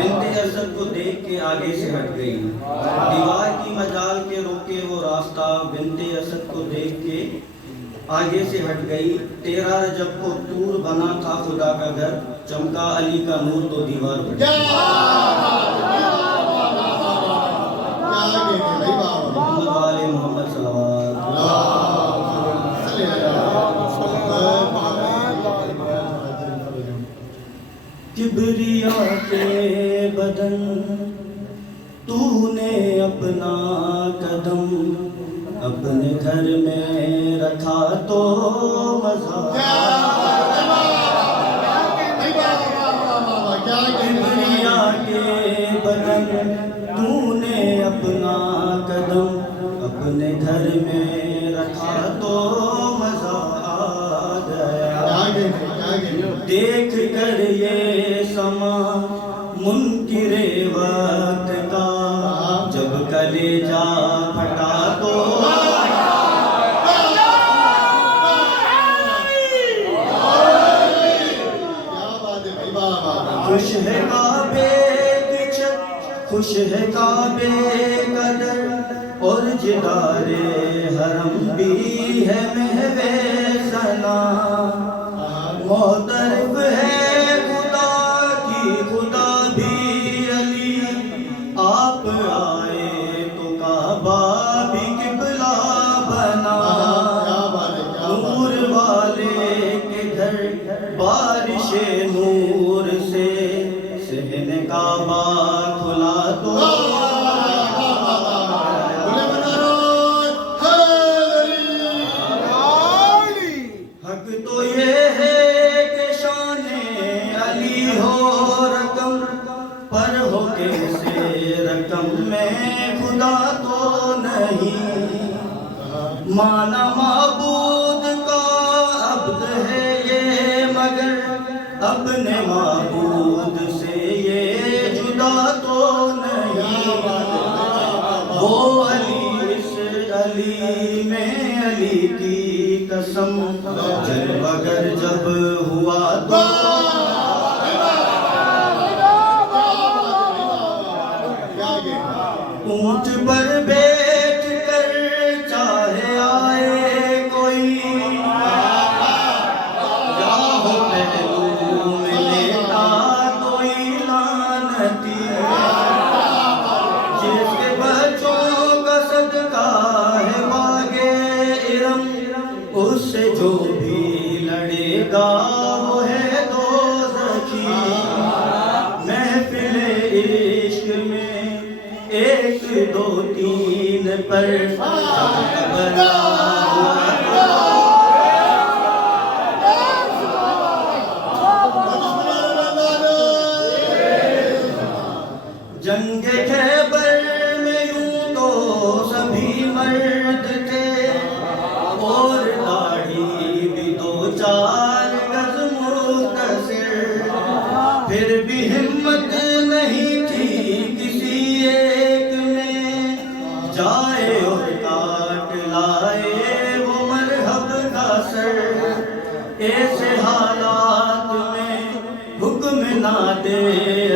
बिन्ते असद को देख के आगे से हट गई। दीवार की मजाल के रोके वो रास्ता, बिन्ते असद को देख के आगे से हट गई। 13 रजब को तूर बना था खुदा का घर, चमका अली का नूर तो दीवार पर। मोहम्मद वाले मोहम्मद किबरिया के बदन तूने अपना कदम अपने घर में रखा तो मजा। किबरिया के बदन तूने अपना कदम अपने घर में रखा तो मजा आ गया। देख कर ये समा मुनकिरे वक्त का, जब कलेजा फटा तो खुश है काबे की छत, खुश है काबे कदर, और जिदारे हरम भी है महवे सना। मोहतरफ है खुदा की खुदा भी अली, आप आए तो काबा भी किबला बना। नूर वाले के घर बारिशे नूर से सहन काबा खुला तो हक तो ये है कि शाने अली हो रकम, पर हो कैसे रकम में खुदा तो नहीं। माना माबूद का अब्द है ये, मगर अपने माबूद से ये जुदा तो नहीं। वो अली इस अली में अली की कसम, जब अगर जब हुआ तो ऊंट पर बैठ कर चाहे आए कोई, या हो पहलू में लेटा कोई लानती। जिसके बच्चों का सदका है बागे इरम, उससे जो भी लड़ेगा वो है दोज़खी। महफिले इश्क में 1 2 3 पर बना जंग खैबर में यूं तो सभी मर्द थे, और दाढ़ी भी 2-4 गज मुख्तसर। फिर भी हिम्मत नहीं थी किसी एक में, जाए और काट लाए वो मरहब का सर। ऐसे हालात में हुक्म ना दे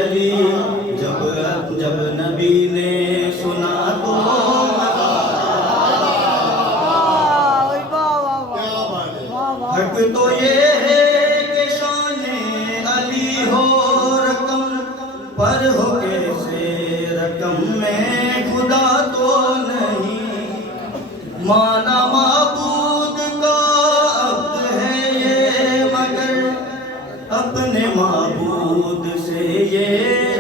अली, जब नबी ने सुना तो हक तो ये है कि शाने अली हो रकम, पर हो कैसे रकम में खुदा तो नहीं। माना माबूद का अब्द है ये, मगर अपने माबूद से ये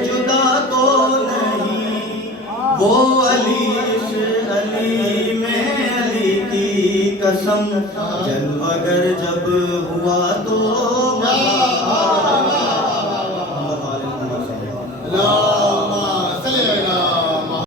जुदा तो नहीं। वो अली इस अली में अली की कसम, जब अगर जब हुआ तो